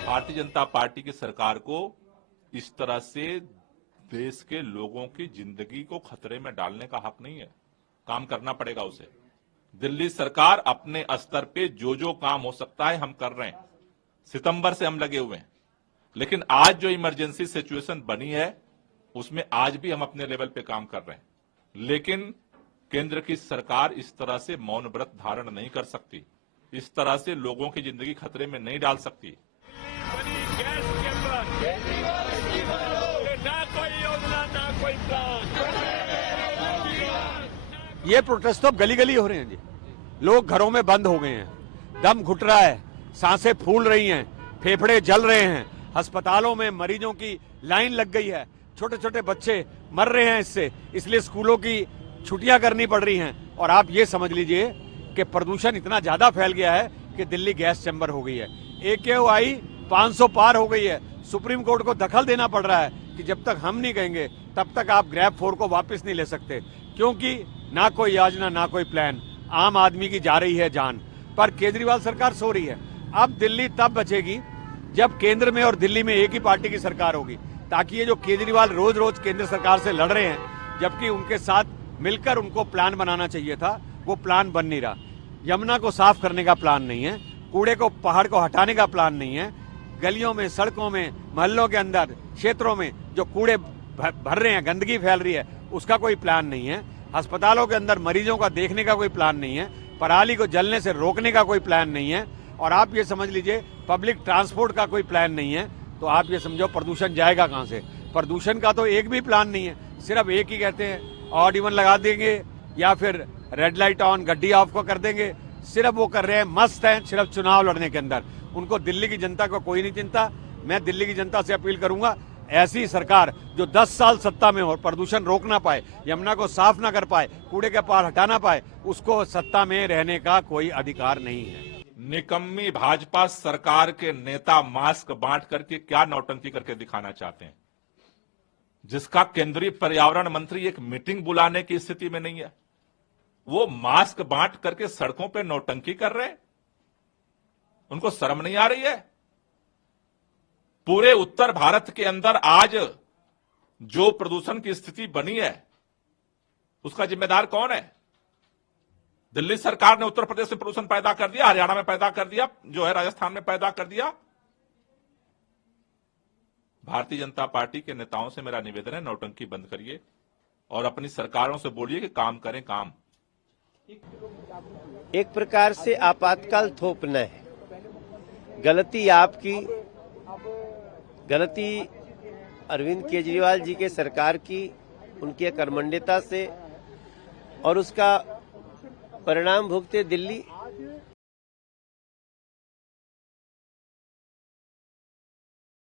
Bharatiya Janata party की सरकार को इस तरह से देश के लोगों की जिंदगी को खतरे में डालने का हक नहीं है। काम करना पड़ेगा उसे। दिल्ली सरकार अपने स्तर पे जो जो काम हो सकता है हम कर रहे हैं। सितंबर से हम लगे हुए हैं, लेकिन आज जो इमरजेंसी सिचुएशन बनी है उसमें आज भी हम अपने लेवल पे काम कर रहे हैं। लेकिन केंद्र की सरकार इस तरह से मौन व्रत धारण नहीं कर सकती, इस तरह से लोगों की जिंदगी खतरे में नहीं डाल सकती। ये प्रोटेस्ट तो गली गली हो रहे हैं जी। लोग घरों में बंद हो गए हैं, दम घुट रहा है, सांसें फूल रही हैं, फेफड़े जल रहे हैं, अस्पतालों में मरीजों की लाइन लग गई है, छोटे छोटे बच्चे मर रहे हैं इससे, इसलिए स्कूलों की छुट्टियां करनी पड़ रही हैं। और आप ये समझ लीजिए कि प्रदूषण इतना ज्यादा फैल गया है कि दिल्ली गैस चैम्बर हो गई है। AQI 500 पार हो गई है। सुप्रीम कोर्ट को दखल देना पड़ रहा है कि जब तक हम नहीं कहेंगे तब तक आप ग्रैब 4 को वापस नहीं ले सकते, क्योंकि ना कोई योजना ना कोई प्लान, आम आदमी की जा रही है जान। पर केजरीवाल सरकार सो रही है। अब दिल्ली तब बचेगी जब केंद्र में और दिल्ली में एक ही पार्टी की सरकार होगी, ताकि ये जो केजरीवाल रोज रोज केंद्र सरकार से लड़ रहे हैं, जबकि उनके साथ मिलकर उनको प्लान बनाना चाहिए था, वो प्लान बन नहीं रहा। यमुना को साफ करने का प्लान नहीं है, कूड़े को पहाड़ को हटाने का प्लान नहीं है, गलियों में सड़कों में मोहल्लों के अंदर क्षेत्रों में जो कूड़े भर रहे हैं, गंदगी फैल रही है, उसका कोई प्लान नहीं है, अस्पतालों के अंदर मरीजों का देखने का कोई प्लान नहीं है, पराली को जलने से रोकने का कोई प्लान नहीं है, और आप ये समझ लीजिए पब्लिक ट्रांसपोर्ट का कोई प्लान नहीं है। तो आप ये समझो प्रदूषण जाएगा कहां से? प्रदूषण का तो एक भी प्लान नहीं है, सिर्फ एक ही कहते हैं ऑड इवन लगा देंगे या फिर रेड लाइट ऑन गड्डी ऑफ को कर देंगे। सिर्फ वो कर रहे हैं, मस्त हैं सिर्फ चुनाव लड़ने के अंदर। उनको दिल्ली की जनता को कोई नहीं चिंता। मैं दिल्ली की जनता से अपील करूंगा, ऐसी सरकार जो 10 साल सत्ता में हो, प्रदूषण रोक ना पाए, यमुना को साफ ना कर पाए, कूड़े के पार हटा ना पाए, उसको सत्ता में रहने का कोई अधिकार नहीं है। निकम्मी भाजपा सरकार के नेता मास्क बांट करके क्या नौटंकी करके दिखाना चाहते हैं, जिसका केंद्रीय पर्यावरण मंत्री एक मीटिंग बुलाने की स्थिति में नहीं है, वो मास्क बांट करके सड़कों पे नौटंकी कर रहे हैं। उनको शर्म नहीं आ रही है? पूरे उत्तर भारत के अंदर आज जो प्रदूषण की स्थिति बनी है उसका जिम्मेदार कौन है? दिल्ली सरकार ने उत्तर प्रदेश में प्रदूषण पैदा कर दिया, हरियाणा में पैदा कर दिया, जो है राजस्थान में पैदा कर दिया। भारतीय जनता पार्टी के नेताओं से मेरा निवेदन है, नौटंकी बंद करिए और अपनी सरकारों से बोलिए कि काम करें काम। एक प्रकार से आपातकाल थोपना है। गलती आपकी, गलती अरविंद केजरीवाल जी के सरकार की, उनकी कर्मण्यता से, और उसका परिणाम भुगते दिल्ली।